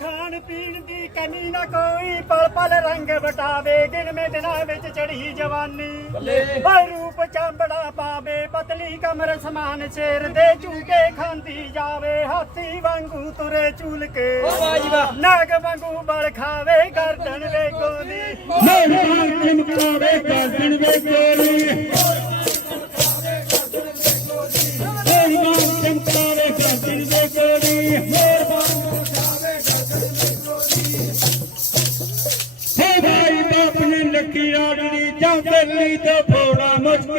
ਖਾਣ ਪੀਣ ਦੀ ਕਮੀ ਨਾ ਕੋਈ ਪਲ ਪਲ ਰੰਗ ਵਟਾਵੇ ਗਿਣਵੇਂ ਦਿਨਾਂ ਵਿੱਚ ਚੜੀ ਜਵਾਨੀ। ਹਰ ਰੂਪ ਚਾਂਬੜਾ ਪਾਵੇ ਪਤਲੀ ਕਮਰ ਸਮਾਨ ਸ਼ੇਰ ਦੇ ਝੂਕੇ ਖਾਂਦੀ ਜਾਵੇ ਹਾਥੀ ਵਾਂਗੂ ਤੁਰੇ ਝੂਲ ਕੇ ਨਾਗ ਵਾਂਗੂ ਬਲ ਖਾਵੇ ਗਰਦਨ ਦੀ ਗਰਦਨ ਵੇ ਗਰਦਨ ਵੇ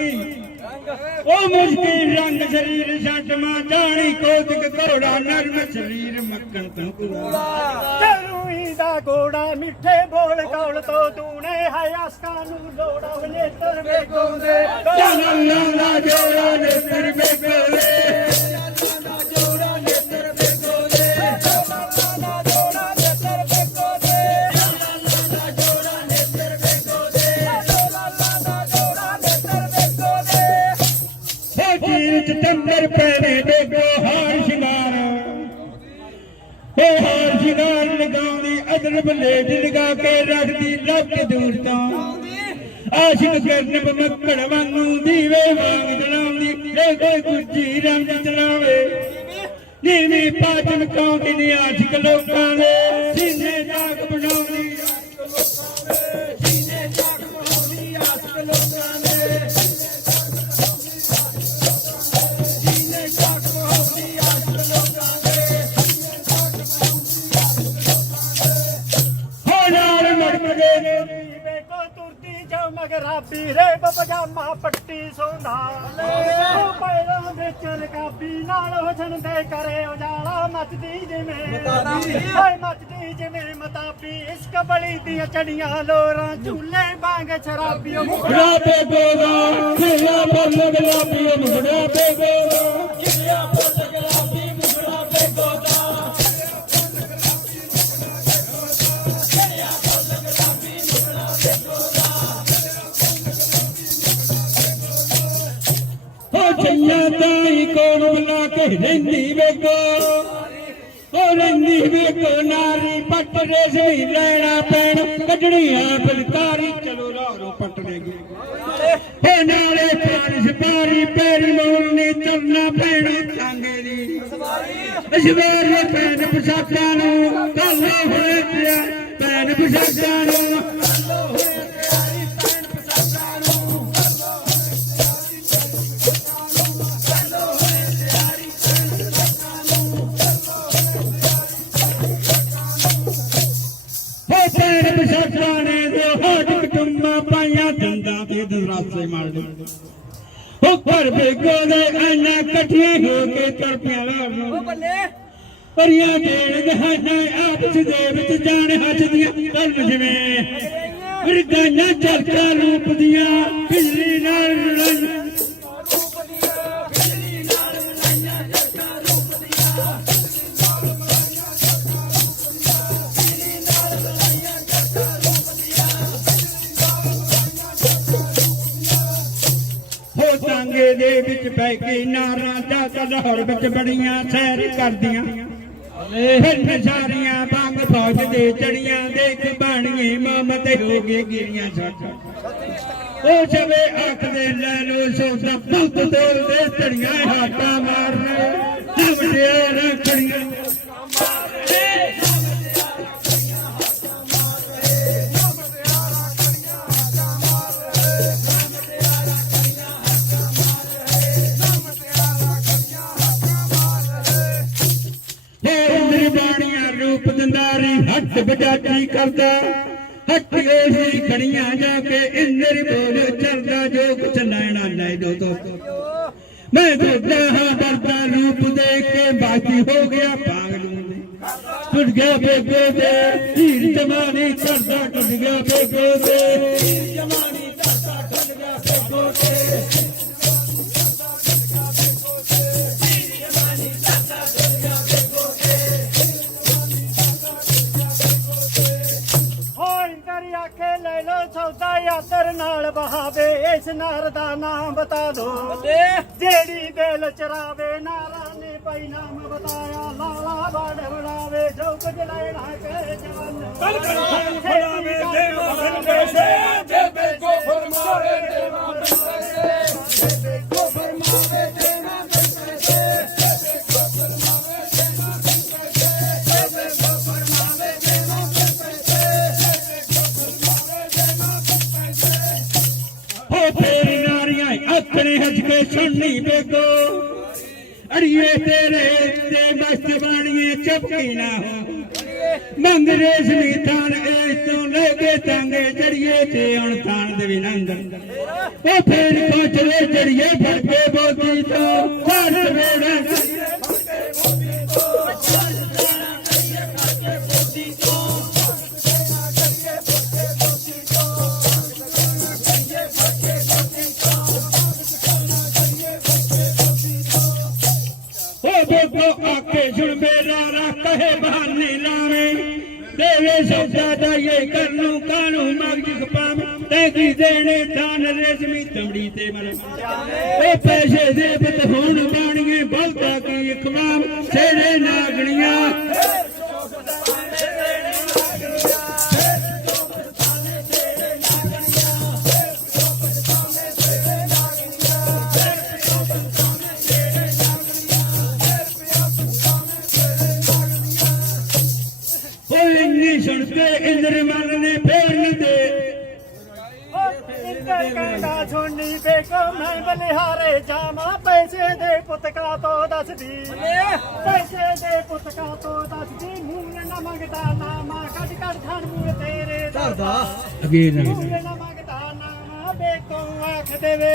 ਮੁਸ਼ਕੀ ਉਹ ਮੁਸ਼ਕੀ ਰੰਗ ਸਰੀਰ ਛੱਡਮਾ ਜਾਣੀ ਕੋਦਕ ਘੋੜਾ ਨਰਮ ਸਰੀਰ ਮੱਕਣ ਤੋਂ ਕੂੜਾ ਰੂਈ ਦਾ ਗੋੜਾ ਮਿੱਠੇ ਬੋਲ ਕੌਲ ਤੋਂ ਦੂਣੇ ਹੈ ਅਸਕਾਂ ਨੂੰ ਲੋੜਾ ਵਨੇਤਰ ਵੇਗੋਂਦੇ ਚੰਨ ਲਾਉਂਦਾ ਜੋੜਾ ਨੇ ਸਿਰ ਵੇ ਲਗਾਉਂਦੀ ਬਲੇਡ ਲਗਾ ਕੇ ਰੱਖਦੀ ਲੱਭ ਕੇ ਦੂਰ ਤੋਂ। ਆਸ਼ਿਕ ਕਰਨ ਬਮੱਕੜ ਵਾਂਗੂ ਦੀਵੇ ਵਾਂਗ ਜਲਾਉਂਦੀ, ਏ ਕੋਈ ਗੁੱਜੀ ਰੰਗ ਚਲਾਵੇ ਨੀਵੀਂ ਪਾਚਨ ਕਾਉਂਦੀ ਨੀ ਆਸ਼ਿਕ ਲੋਕਾਂ ਦੇ। ਮਗਰਾ ਪੀਰੇ ਪਜਾਮਾ ਪੱਟੀ ਸੋਨਾ ਉਹ ਪੈਰਾਂ ਵਿੱਚ ਰਕਾਬੀ ਨਾਲ ਹੁਸਨ ਦੇ ਕਰੇ ਉਜਾਲਾ ਮੱਚਦੀ ਜਿਵੇਂ। ਹਾਏ ਮੱਚਦੀ ਜਿਵੇਂ ਮਤਾਬੀ। ਇਸ਼ਕ ਬਲੀ ਦੀਆਂ ਚੜੀਆਂ ਲੋਰਾਂ ਝੂਲੇ ਵਾਂਗ ਸ਼ਰਾਬੀਓ ਮੁਖੜਾ ਤੇ ਗੋਦਾ ਖਿਲਾ ਬੋਲ ਗਲਾਬੀ ਮੁਖੜਾ ਤੇ ਗੋਦਾ ਖਿਲਾ ਹੋ ਤਾਈ ਕੋਣ ਬੁਲਾ ਕੇ ਰਹਿੰਦੀ ਵੇਗੋ ਹੋ ਰਹਿੰਦੀ ਵੇਗੋ ਨਾਰੀ ਪੱਟ ਰੇਸੀ ਲੈਣਾ ਪੈਣ। ਕੱਢਣੀਆਂ ਬਲਕਾਰੀ ਚਲੋ ਰਾਰੋ ਪੱਟ ਦੇਗੀ ਹੋ ਨਾਲੇ ਪਾਣੀ ਸਪਾਰੀ ਪੈਰ ਮੋੜਨੇ ਚੱਲਣਾ ਪੈਣਾ ਚਾਂਗੇ ਦੀ ਅਸ਼ਵੇਰ ਨੇ ਪੈਨ ਪਸਾਕਾਂ ਨੂੰ ਕੱਲ ਹੋਏ ਪਿਆ ਪੈਨ ਪਸਾਕਾਂ ਨੂੰ ਹੋ ਪੈਰ ਪਸਾਕਾਂ ਨੇ ਦੇ ਹੋਟ ਕੁਟੁੰਬਾਂ ਪਾਈਆਂ ਦੰਦਾਂ ਤੇ ਦਰਾਸੇ ਮਾਰ ਦੇ ਹੋ ਘਰ ਬੇਗੋ ਦੇ ਐਨਾ ਇਕੱਠੀਆਂ ਹੋ ਕੇ ਤਰਪਿਆ ਲਾਉਣ ਪਰੀਆਂ ਦੇਣ ਦਹਾਨਾ ਆਪਸ ਦੇ ਵਿੱਚ ਜਾਣ ਹੱਜਦੀਆਂ ਕਲਮ ਜਿਵੇਂ ਮਰਗਾਈਆਂ ਚਰਚਾ ਰੂਪ ਦੀਆਂ ਬਿਜਲੀ ਨਾਲ ਲੜਾਈਆਂ ਦੇ ਵਿੱਚ ਬੈ ਕੇ ਨਾਰਾਂ ਦਾ ਕਲਹੜ ਵਿੱਚ ਬੜੀਆਂ ਸੈਰ ਕਰਦੀਆਂ। ਫਿਰ ਨਜ਼ਾਰੀਆਂ ਬੰਗ ਫੌਜ ਦੇ ਚੜੀਆਂ ਦੇਖ ਬਾਣੀਏ ਮਮਤ ਹੋ ਗਏ ਗਿਰੀਆਂ ਛੱਟ ਉਹ ਜਵੇ ਆਖਦੇ, ਲੈ ਲੋ ਸੌਦਾ ਪੁੱਤ ਤੋਲ ਦੇ, ਧੜੀਆਂ ਹਾਟਾ ਮਾਰਨੇ। ਹਮਟਿਆ ਰੱਖੜੀਆਂ ਦੰਦਾਰੀ ਹੱਥ ਬਜਾਜੀ ਕਰਦਾ? ਹੱਥ ਉਹੀ ਖੜੀਆਂ ਜਾ ਕੇ ਇੰਦਰ ਬੋਲ ਚੱਲਦਾ ਜੋ ਕੁਛ ਲੈਣਾ ਲੈ ਦੋ ਤੋ। ਮੈਂ ਦੁੱਧਾ ਹਾਂ ਵਰਦਾ ਰੂਪ ਦੇਖ ਕੇ ਬਾਕੀ ਹੋ ਗਿਆ ਪਾਗਲੂ ਟੁੱਟ ਗਿਆ ਬੇਗੋ ਦੇ, ਹੀਰ ਜਮਾਨੀ ਕਰਦਾ ਟੁੱਟ ਗਿਆ ਬੇਗੋ ਦੇ। ਦਾ ਨਾਮ ਬਤਾ ਦੋ। ਜਿਹੜੀ ਦਿਲ ਚਰਾਵੇ ਨਾਰਾ ਨੇ ਪਈ ਨਾਮ ਬਤਾਇਆ। ਲਾਲਾ ਬੜ ਬੜਾ ਫਰਮਾਵੇ ਜੋ ਕੁਝ ਲੈਣਾ ਕਰੇ ਜਵਾਨ। ਕਲ ਕਲ ਫੜਾਵੇ ਦੇਵਾ ਸੰਦੇਸ਼ੇ ਜੇਬੇ ਕੋ ਫਰਮਾਵੇ। ਸੁਣਨੀ ਬੇਗੋ। ਅੜੀਏ ਤੇਰੇ ਤੇ ਮਸਤ ਬਾਣੀਏ, ਚਪਕੀ ਨਾ ਹੋ। ਮੰਗ ਰੇਸ਼ਮੀ ਥਾਨ ਇਹ ਤੋਂ ਲੈ ਕੇ ਟਾਂਗੇ ਜੜੀਏ ਤੇ ਹੁਣ ਥਾਨ ਦੇ ਵੀ ਨੰਦ ਉਹ ਫੇਰ ਪਹੁੰਚਦੇ ਜੜੀਏ, ਫੜ ਕੇ ਬੋਤੀ ਤੋਂ। ਸਾਰ ਸਵੇੜਾ ਕਹੇ ਬਹਾਨੇ ਲਾਵੇਂ। ਦੇਵੇ ਸੌਦਾ ਦਾਈਏ ਕਰ ਨੂੰ ਕਾਨੂੰ ਮਗਜ ਖਪਾਵੇਂ। ਤੇ ਕੀ ਦੇਣੇ ਦਾਨ ਰੇਸ਼ਮੀ ਤਮੜੀ ਤੇ ਮਰ ਉਹ ਪੈਸੇ ਦੇ ਬਤ ਹੁਣ ਬਾਣੀਏ ਬਲਦਾ ਕੀ ਇਕਮਾਮ ਪੈਸੇ ਦੇ ਪੁੱਤਕਾ ਤੋਂ ਦੱਸਦੀ। ਪੈਸੇ ਦੇ ਪੁੱਤਕਾ ਤੋਂ ਦੱਸਦੀ। ਮੂੰਹ ਨਾ ਮੰਗਦਾ ਨਾਮਾ ਕੱਢ ਕੱਢ ਖਾਣ ਮੂੰਹ ਤੇਰੇ ਦਾ। ਅਗੇ ਨਾ ਮੂੰਹ ਨਾ ਮੰਗਦਾ ਨਾਮਾ ਬੇਕੋ ਆਖ ਦੇਵੇ।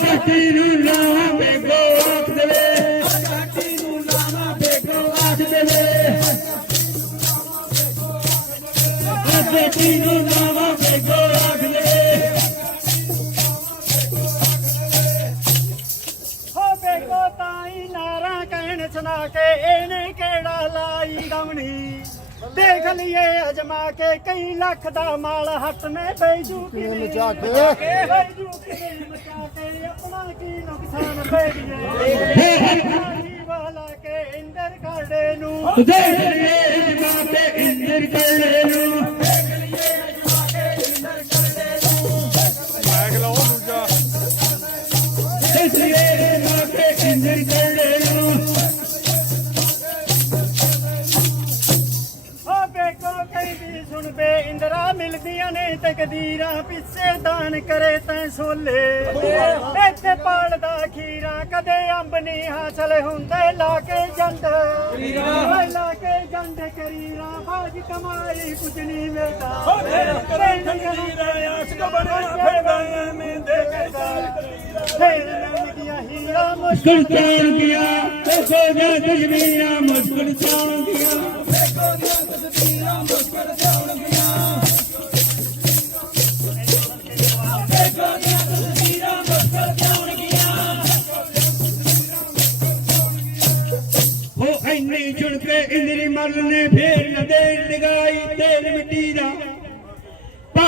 ਕੱਟੀ ਨੂੰ ਲਾਵਾਂ ਬੇਗੋ ਆਖ ਦੇਵੇ। ਕੱਟੀ ਨੂੰ ਲਾਵਾਂ ਬੇਗੋ ਆਖ ਦੇਵੇ। ਕੱਟੀ ਨੂੰ ਲਾਵਾਂ ਬੇਗੋ ਆਖ ਦੇਵੇ ਸੁਣਾ ਕੇ ਇਹਨੇ ਕਿਹੜਾ ਲਾਈ ਦਮਣੀ? ਦੇਖ ਲਈਏ ਅਜਮਾ ਕੇ ਕਈ ਲੱਖ ਦਾ ਮਾਲ ਹੱਥ ਮੇ ਬੈਜੂ ਕੀ? ਮਚਾ ਕੇ ਬੈਜੂ ਕੀ ਮਚਾ ਕੇ ਆਪਣਾ ਕੀ ਨੁਕਸਾਨ ਬੈਜੀਏ ਵਾਲਾ ਕੇ ਇੰਦਰ ਕਾੜੇ ਨੂੰ। ਦੇਖ ਲਈਏ ਮਾਤੇ ਇੰਦਰ ਤਕਦੀਰਾਂ ਪਿੱਛੇ ਦਾਨ ਕਰੇ ਤੈਂ ਸੋਲੇ। ਇੱਥੇ ਪਾਲਦਾ ਖੀਰਾ ਕਦੇ ਅੰਬ ਨਹੀਂ ਹਾਸਲ ਹੁੰਦੇ। ਲਾ ਕੇ ਜੰਡ। ਲਾ ਕੇ ਜੰਡ ਕਰੀਰਾ ਬਾਜ ਕਮਾਈ ਕੁਝ ਨਹੀਂ ਮਿਲਦਾ। ਫੇਰ ਨੰਗੀਆਂ ਹੀਰਾ ਮੁਸ਼ਕਿਲ ਮੁਸ਼ਕਲ ਚਾਣ ਗਿਆ ਤੇ ਸੋਜਾ ਤਜਵੀਰਾਂ ਮੁਸ਼ਕਲ ਚਾਣ ਗਿਆ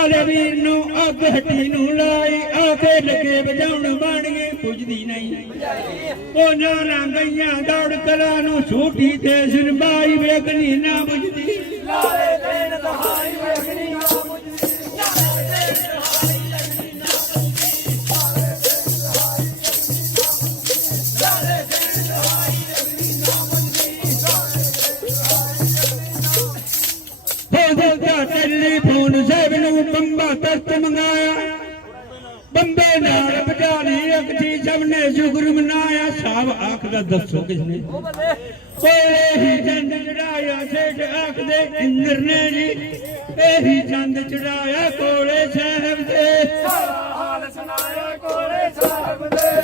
ਪਾਲੇ ਵੀਰ ਨੂੰ ਅੱਗ ਹੱਟੀ ਨੂੰ ਲਾਈ ਆ ਕੇ ਲੱਗੇ ਵਜਾਉਣ ਬਾਣੀਏ, ਪੁੱਜਦੀ ਨਹੀਂ। ਉਹ ਨਾ ਗਈਆਂ ਦੌੜ ਕਲਾ ਨੂੰ ਛੂਟੀ ਤੇ ਸਿਰਬਾਈ ਵੇਗਨੀ ਨਾ ਬੁਝਦੀ। ਹੋ ਨੇ ਸ਼ੁਕਰ ਮਨਾਇਆ, ਸਾਬ ਆਖਦਾ ਦੱਸੋ ਕਿਸਨੇ? ਓਏ ਹੀ ਚੰਦ ਚੜਾਇਆ, ਸੇਠ ਆਖਦੇ ਇੰਦਰ ਨੇ ਜੀ। ਇਹੀ ਚੰਦ ਚੜਾਇਆ ਕੋਲੇ ਸਾਹਿਬ ਦੇ। ਹਾਲ ਸੁਣਾਇਆ ਕੋਲੇ ਸਾਹਿਬ ਦੇ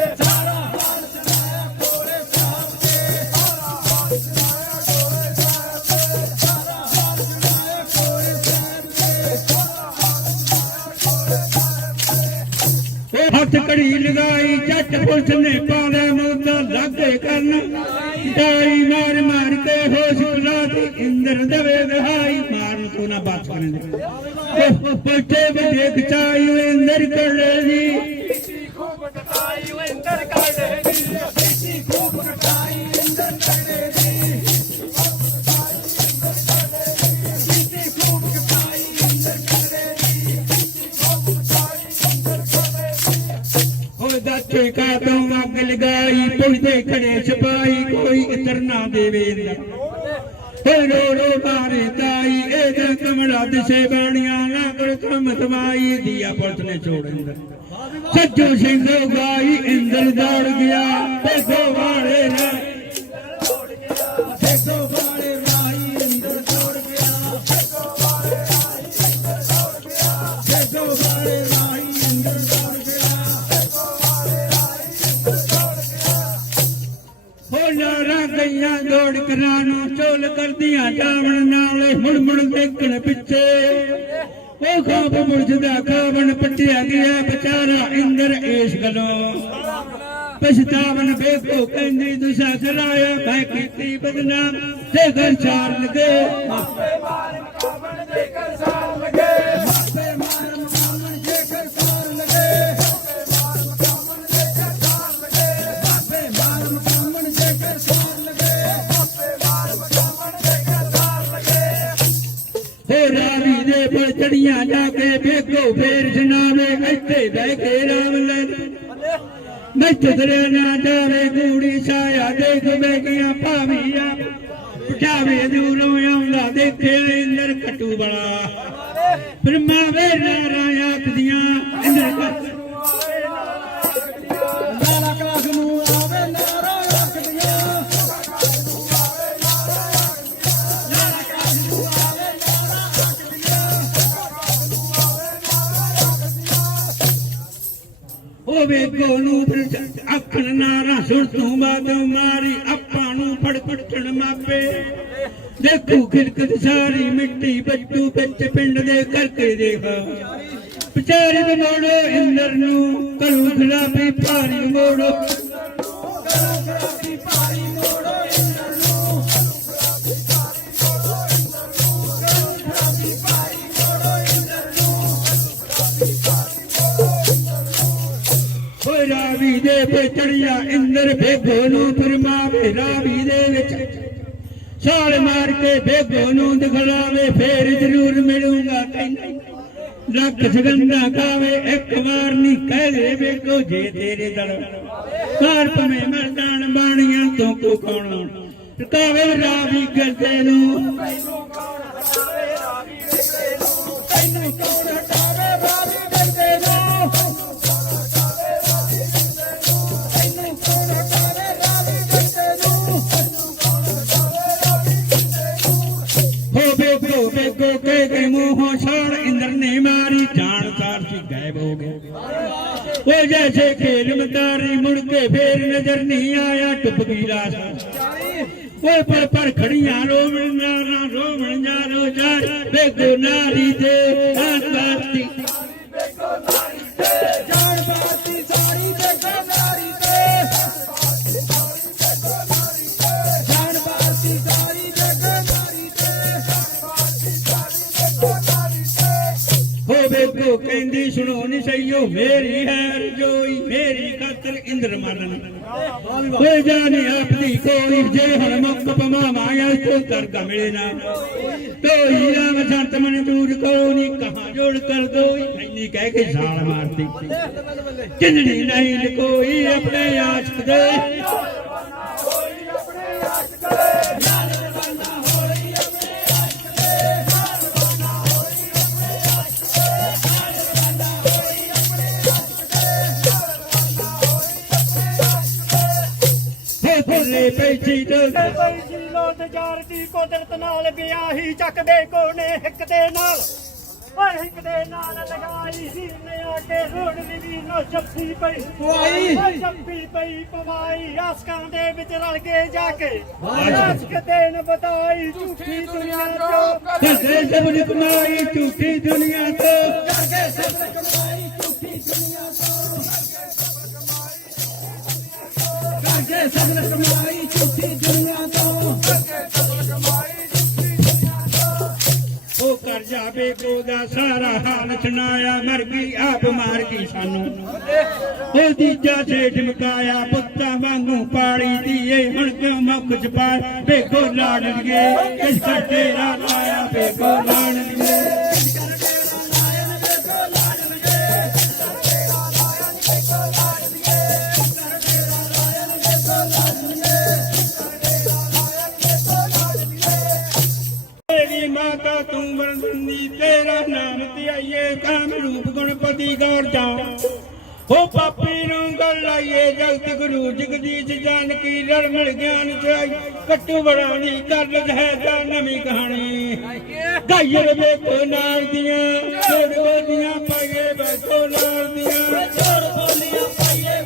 ਉਹ ਹੱਥ ਘੜੀ ਲਗਾਈ ਜੱਟ ਪੁਲਿਸ ਨੇ ਪਾਲੇ ਮੁੱਦਾ ਲਾਗੇ ਕਰਨ। ਦਾਈ ਮਾਰ ਮਾਰ ਕੇ ਹੋਸ਼ ਖਲਾਤੀ ਇੰਦਰ ਦਵੇ ਵਿਹਾਈ ਮਾਰਨ ਤੋਂ ਨਾ ਬਾਤ ਕਰਨ ਦੇ ਉਹ ਪੁੱਠੇ ਵੱਡੇ ਇੰਦਰ ਕੋਲੇ ਜੀ ਖੂਬ ਕਟਾਈ ਇੰਦਰ ਕਾੜੇ ਦੀ ਪੁੱਛਦੇ ਖੜੇ ਸਿਪਾਹੀ, ਕੋਈ ਇਤਰ ਨਾ ਦੇਵੇ ਹੋਏ ਰੋ ਰੋ ਮਾਰੇ ਤਾਈ ਇਹਦੇ ਕਮਲਾ ਦਿਸੇ ਬਾਣੀਆਂ, ਨਾ ਕਰ ਤੁਮ ਤਮਾਈ ਦੀਆ ਪੁਰਤ ਨੇ ਛੋੜ ਇੰਦਰ। ਸੱਜੋ ਸਿੰਘ ਗਾਈ ਇੰਦਰ ਦੌੜ ਗਿਆ ਦੇਖੋ ਵਾਲੇ ਨਾ ਲਾਰਾ ਗਈਆਂ ਦੌੜ ਕਰਾਂ ਨੂੰ ਚੋਲ ਕਰਦੀਆਂ, ਜਾਵਣ ਨਾਲੇ ਮੁੜ ਮੁੜ ਦੇਖਣ ਪਿੱਛੇ। ਉਹ ਖਾਬ ਮੁਰਜਦਾ ਖਾਵਣ ਪੱਟਿਆ ਗਿਆ ਵਿਚਾਰਾ ਇੰਦਰ ਇਸ ਗਲੋਂ ਪਛਤਾਵਨ ਵੇਖੋ ਕਹਿੰਦੀ, ਦੁਸ਼ਾ ਚਲਾਇਆ ਮੈਂ ਕੀਤੀ ਬਦਨਾਮ, ਤੇ ਘਰ ਛਾੜ ਲਗੇ ਮਾਪੇ ਮਾਰ ਚੜੀਆਂ ਜਾ ਕੇ ਵੇਖੋ ਫੇਰ ਜਨਾਵੇ ਇੱਥੇ ਬਹਿ ਕੇ ਰਾਮ ਲੈ ਮੈਂ ਤਦਰੇ ਨਾ ਜਾਵੇ ਕੂੜੀ ਛਾਇਆ ਦੇਖ ਬੈਗੀਆਂ ਭਾਵੀਆਂ। ਪਟਾਵੇ ਦੂਰੋਂ ਆਉਂਦਾ ਦੇਖਿਆ ਇੰਦਰ ਕਟੂ ਬੜਾ ਬ੍ਰਹਮਾ ਵੇ ਨਾਰਾਇਣ ਆਖਦੀਆਂ ਇੰਦਰ ਕਟੂ ਉਹ ਵੇਖੋ ਨੂੰ ਫਿਰ ਨਾਰਾ ਸੁਣ ਤੂੰ ਬਾਦ ਮਾਰੀ, ਆਪਾਂ ਨੂੰ ਫੜ ਕੁੱਟਣ ਮਾਪੇ। ਦੇਖੂ ਖਿਲਕਤ ਸਾਰੀ ਮਿੱਟੀ ਬੱਟੂ ਵਿੱਚ ਪਿੰਡ ਦੇ ਕਰਕੇ ਦੇਖ। ਵਿਚਾਰੇ ਦੇ ਮੋੜੋ ਇੰਦਰ ਨੂੰ ਕਰੂ ਖਲਾਪੀ ਭਾਰੀ ਮੋੜੋ। ਰਾਵੀ ਦੇ ਪੇ ਚੜਿਆ ਇੰਦਰ ਬੇਗੋ ਨੂੰ ਫਰਮਾਵੇ, ਰਾਵੀ ਦੇ ਵਿੱਚ। ਛਾਲ ਮਾਰ ਕੇ ਬੇਗੋ ਨੂੰ ਦਿਖਲਾਵੇ, ਫੇਰ ਜ਼ਰੂਰ ਮਿਲੂੰਗਾ ਤੈਨੂੰ। ਲੱਖ ਸਗੰਧਾ ਖਾਵੇ, ਇੱਕ ਵਾਰ ਨਹੀਂ ਕਹਿ ਦੇ ਬੇਗੋ ਜੇ ਤੇਰੇ ਦਲ। ਕਾਰ ਭਵੇਂ ਮਰਦਾਨ ਬਾਣੀਆਂ ਤੋਂ ਕੋ ਕੌਣ ਕਾਵੇ ਰਾਵੀ ਕਰਦੇ ਨੂੰ। ਤੈਨੂੰ ਕੌਣ ਹਟਾਵੇ, ਰਾਵੀ ਕਰਦੇ ਕੇ ਮੂੰਹੋਂ ਛਾੜ ਇੰਦਰ ਨੇ ਮਾਰੀ, ਜਾਣ ਸਾਰ ਸੀ ਗਾਇਬ ਹੋ ਗਏ। ਉਹ ਜੈਸੇ ਖੇਲ ਮਦਾਰੀ ਮੁੜ ਕੇ ਫੇਰ ਨਜ਼ਰ ਨਹੀਂ ਆਇਆ, ਟੁੱਪ ਗਈ ਰਾਸ ਓਏ ਪਰ ਪਰ ਖੜੀਆਂ, ਰੋਵਣ ਨਾਰਾ ਰੋਵਣ ਜਾਰੋ ਜਾ ਬੇਗੋ ਨਾਰੀ ਦੇ ਆਸਤੀ ਜਾਣ ਬਾਤੀ ਸਾਰੀ ਸਈਓ ਮੇਰੀ ਹੈ ਰਜੋਈ ਮੇਰੀ ਖਾਤਰ ਇੰਦਰ ਮਾਰਨ ਓਏ ਜਾਣੇ ਆਪਦੀ ਕੋਈ ਜੇ ਹੁਣ ਮੁੱਕ ਪਮਾਵਾਂ ਤੂੰ ਕਰਦਾ ਮਿਲੇ ਨਾ। ਤੋਈ ਰਾਮ ਸੰਤ ਮਨ ਦੂਰ ਕਰੋ ਨੀ ਕਹਾ ਜੋੜ ਕਰ ਦੋਈ। ਐਨੀ ਕਹਿ ਕੇ ਛਾਲ ਮਾਰਦੀ ਚਿੰਨੜੀ ਨਹੀਂ ਲਕੋਈ ਆਪਣੇ ਆਸ਼ਕ ਦੇ। ਤੋਂ ਬਈ ਜੀ ਲੋ ਤਜਾਰਤੀ ਕੁਦਰਤ ਨਾਲ ਗਿਆ ਹੀ ਚੱਕਦੇ ਕੋਨੇ ਹਿੱਕ ਦੇ ਨਾਲ। ਓਏ ਹਿੱਕ ਦੇ ਨਾਲ ਲਗਾਈ ਸੀ ਨੇ ਆ ਕੇ ਰੋੜ ਵੀ ਨੋ ਚੱਪੀ ਪਈ। ਪਵਾਈ। ਓਏ ਚੱਪੀ ਪਈ ਪਵਾਈ। ਆਸਕਾਂ ਦੇ ਵਿੱਚ ਰਲ ਕੇ ਜਾ ਕੇ ਆਸਕ ਦੇ ਨ ਬਤਾਈ ਝੂਠੀ ਦੁਨੀਆ ਚੋਂ ਕਰਦੇ ਸਭ ਨੇ ਕਮਾਈ ਝੂਠੀ ਦੁਨੀਆ ਤੋਂ। ਕਰਕੇ ਸਭ ਕਮਾਈ ਝੂਠੀ ਦੁਨੀਆ ਤੋਂ। ਕਰਕੇ ਸਭ ਕਮਾਈ ਝੂਠੀ ਦੁਨੀਆ ਤੋਂ ਕਰਕੇ ਸਭ ਕਮਾਈ ਉਹ ਕਰ ਜਾਵੇ ਕੋ ਦਾ ਸਾਰਾ ਹਾਲ ਸੁਣਾਇਆ, ਮਰ ਗਈ ਆਪ, ਮਾਰ ਗਈ ਸਾਨੂੰ। ਉਹ ਤੀਜਾ ਛੇਠ ਮਕਾਇਆ, ਪੁੱਤਾਂ ਵਾਂਗੂ ਪਾਲੀ ਦੀਏ ਹੁਣ ਕਿਉਂ ਮੁੱਖ ਚ ਪਾ ਵੇਖੋ ਲਾੜ ਲਈਏ ਕਿਸ ਕੱਟੇ ਲਾਇਆ ਵੇਖੋ ਲਾੜ ਲਈਏ ਤੂੰ ਤੇਰਾ ਨਾਮ ਧਿਆਈਏ ਕਾਮ ਰੂਪ ਗੁਣਪਤੀ ਗੌਰ ਜਾ ਹੋ ਪਾਪੀ ਨੂੰ ਗੱਲ ਲਾਈਏ, ਜਗਤ ਗੁਰੂ ਜਗਦੀਸ਼ ਜਾਨਕੀ ਰਲ ਮਿਲ ਗਿਆਨ ਚਾਈ ਕੱਟੂ ਬੜਾਣੀ ਕਰ ਹੈ ਤਾਂ ਨਵੀਂ ਕਹਾਣੀ। ਗਾਇਰ ਵੇਖੋ ਨਾਲ ਦੀਆਂ, ਛੋੜ ਬੋਲੀਆਂ ਪਾਈਏ ਬੈਠੋ ਨਾਲ ਦੀਆਂ। ਛੋੜ ਬੋਲੀਆਂ ਪਾਈਏ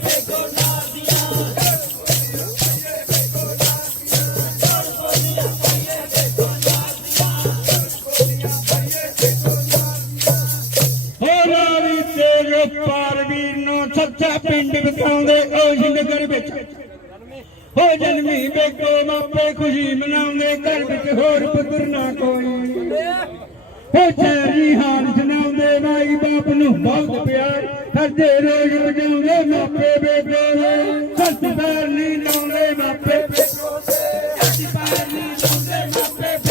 ਪਿੰਡ ਬਸਾਉਂਦੇ ਉਸ ਨਗਰ ਵਿੱਚ। ਹੋ ਜਨਮੀ ਬੇਗੋ ਮਾਪੇ ਖੁਸ਼ੀ ਮਨਾਉਂਦੇ, ਘਰ ਵਿੱਚ ਹੋਰ ਪੁੱਤਰ ਨਾ ਕੋਈ। ਹੋ ਚੈਰੀ ਹਾਲ ਸੁਣਾਉਂਦੇ, ਮਾਈ ਬਾਪ ਨੂੰ ਬਹੁਤ ਪਿਆਰ। ਕਰਦੇ ਰੋਜ਼ ਵਜਾਉਂਦੇ, ਮਾਪੇ ਬੇਗੋ ਦੇ ਸੱਤ ਪੈਰ ਨਹੀਂ ਲਾਉਂਦੇ, ਮਾਪੇ ਬੇਗੋ ਸੱਤ ਪੈਰ ਨਹੀਂ ਲਾਉਂਦੇ, ਮਾਪੇ